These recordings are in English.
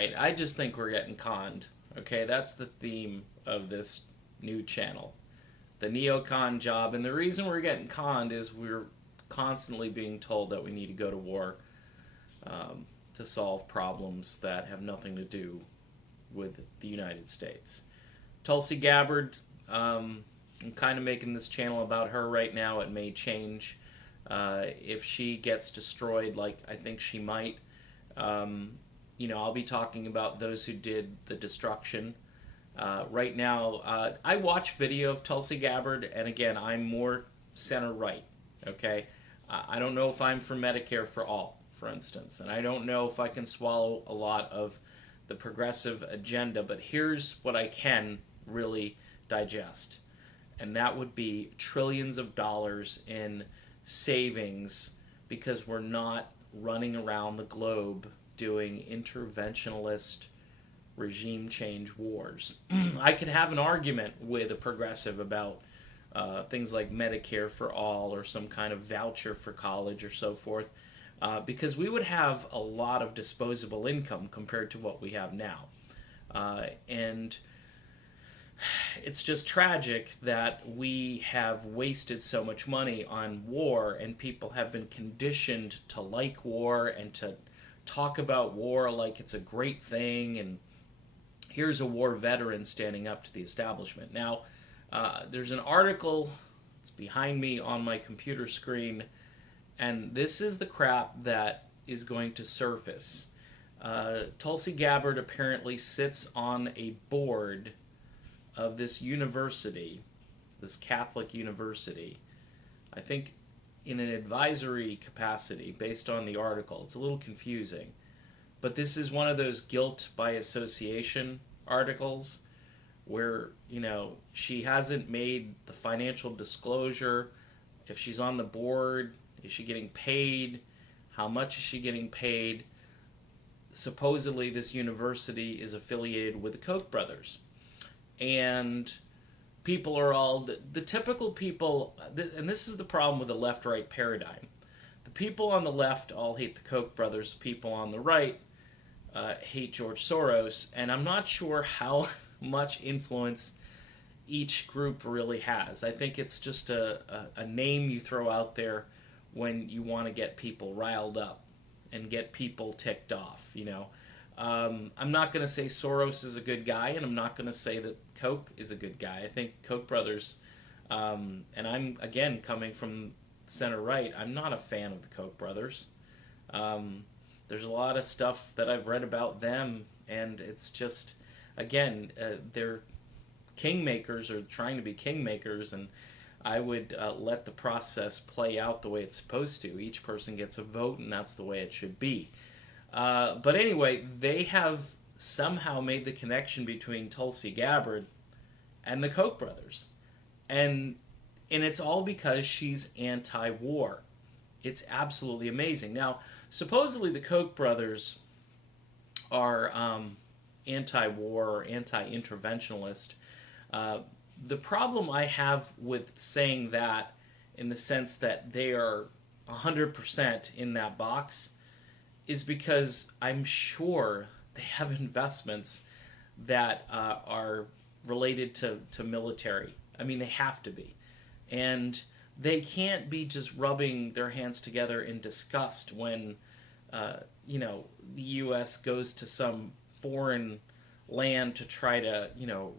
right, I just think we're getting conned. Okay, that's the theme of this new channel. The neocon job. And the reason we're getting conned is we're constantly being told that we need to go to war to solve problems that have nothing to do with the United States. Tulsi Gabbard, I'm kind of making this channel about her right now. It may change if she gets destroyed, like I think she might. I'll be talking about those who did the destruction. Right now, I watch video of Tulsi Gabbard, and again, I'm more center right. Okay, I don't know if I'm for Medicare for all, for instance, and I don't know if I can swallow a lot of the progressive agenda. But here's what I can really digest, and that would be trillions of dollars in savings because we're not running around the globe doing interventionalist regime change wars. I could have an argument with a progressive about things like Medicare for all or some kind of voucher for college or so forth, because we would have a lot of disposable income compared to what we have now. And it's just tragic that we have wasted so much money on war, and people have been conditioned to like war and to talk about war like it's a great thing, and here's a war veteran standing up to the establishment. Now, there's an article, it's behind me on my computer screen, and this is the crap that is going to surface. Tulsi Gabbard apparently sits on a board of this university, this Catholic university, I think in an advisory capacity based on the article. It's a little confusing. But this is one of those guilt by association articles where, she hasn't made the financial disclosure. If she's on the board, is she getting paid? How much is she getting paid? Supposedly this university is affiliated with the Koch brothers. And people are all, the typical people, and this is the problem with the left-right paradigm. The people on the left all hate the Koch brothers. The people on the right hate George Soros. And I'm not sure how much influence each group really has. I think it's just a name you throw out there when you want to get people riled up and get people ticked off, I'm not going to say Soros is a good guy, and I'm not going to say that Koch is a good guy. I think Koch brothers, and I'm, again, coming from center right, I'm not a fan of the Koch brothers. There's a lot of stuff that I've read about them, and it's just, again, they're kingmakers or trying to be kingmakers, and I would let the process play out the way it's supposed to. Each person gets a vote, and that's the way it should be. But anyway, they have somehow made the connection between Tulsi Gabbard and the Koch brothers. And it's all because she's anti-war. It's absolutely amazing. Now, supposedly the Koch brothers are anti-war or anti-interventionalist. The problem I have with saying that, in the sense that they are 100% in that box, is because I'm sure they have investments that are related to military. I mean, they have to be. And they can't be just rubbing their hands together in disgust when, the U.S. goes to some foreign land to try to,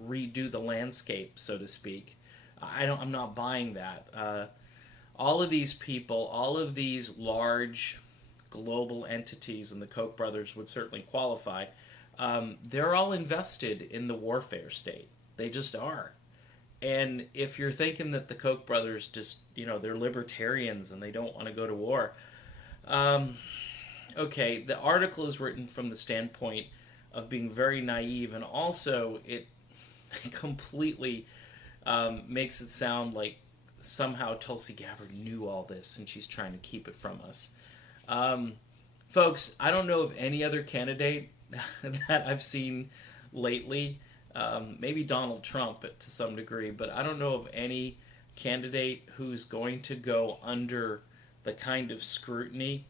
redo the landscape, so to speak. I'm not buying that. All of these people, all of these large global entities, and the Koch brothers would certainly qualify, they're all invested in the warfare state. They just are. And if you're thinking that the Koch brothers just, they're libertarians and they don't want to go to war, okay, the article is written from the standpoint of being very naive, and also it completely makes it sound like somehow Tulsi Gabbard knew all this and she's trying to keep it from us. Folks, I don't know of any other candidate that I've seen lately, maybe Donald Trump to some degree, but I don't know of any candidate who's going to go under the kind of scrutiny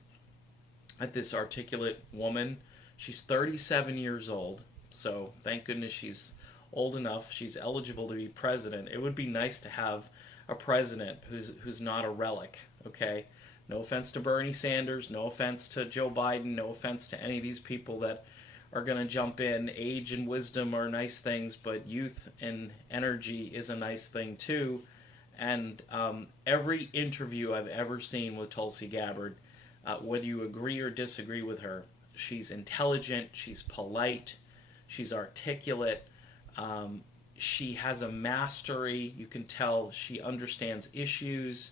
that this articulate woman She's 37 years old, so thank goodness she's old enough. She's eligible to be president. It would be nice to have a president who's not a relic, okay? No offense to Bernie Sanders, no offense to Joe Biden, no offense to any of these people that are going to jump in. Age and wisdom are nice things, but youth and energy is a nice thing too. And every interview I've ever seen with Tulsi Gabbard, whether you agree or disagree with her, she's intelligent, she's polite, she's articulate, she has a mastery. You can tell she understands issues.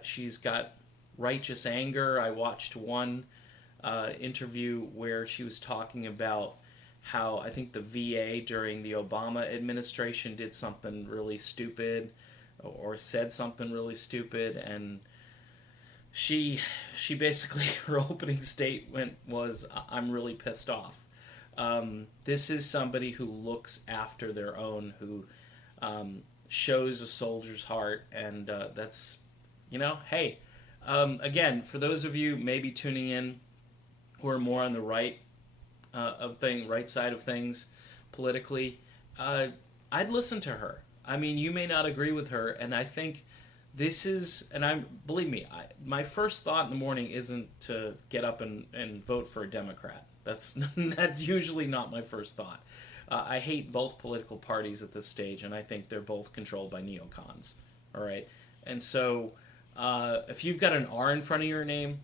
She's got righteous anger. I watched one interview where she was talking about how I think the VA during the Obama administration did something really stupid or said something really stupid, and she basically, her opening statement was, "I'm really pissed off." This is somebody who looks after their own, who shows a soldier's heart, and that's, hey, again, for those of you maybe tuning in who are more on the right right side of things politically, I'd listen to her. I mean, you may not agree with her, and I think this is, and believe me, my first thought in the morning isn't to get up and vote for a Democrat. That's usually not my first thought. I hate both political parties at this stage, and I think they're both controlled by neocons. All right, and so if you've got an R in front of your name,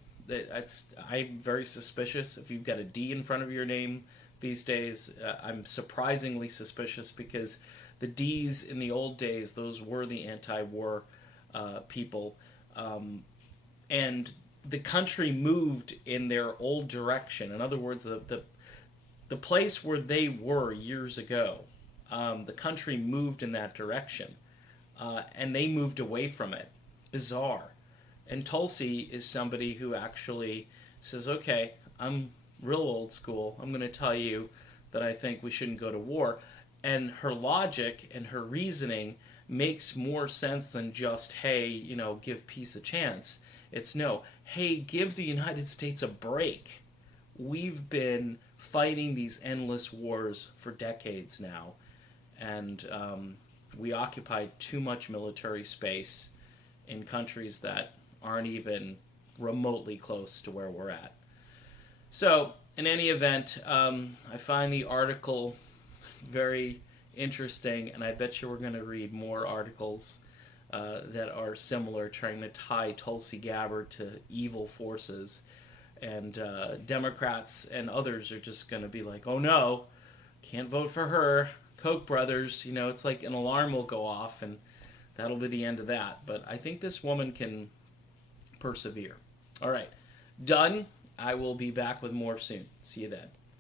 I'm very suspicious. If you've got a D in front of your name these days, I'm surprisingly suspicious, because the D's in the old days, those were the anti-war people, and the country moved in their old direction. In other words, the place where they were years ago, the country moved in that direction, and they moved away from it. Bizarre. And Tulsi is somebody who actually says, okay, I'm real old school. I'm going to tell you that I think we shouldn't go to war. And her logic and her reasoning makes more sense than just, hey, give peace a chance. It's no, hey, give the United States a break. We've been fighting these endless wars for decades now, and we occupy too much military space in countries that aren't even remotely close to where we're at. So, in any event, I find the article very interesting, and I bet you we're going to read more articles that are similar, trying to tie Tulsi Gabbard to evil forces. And Democrats and others are just going to be like, oh no, can't vote for her. Koch brothers, it's like an alarm will go off, and that'll be the end of that. But I think this woman can persevere. All right, done. I will be back with more soon. See you then.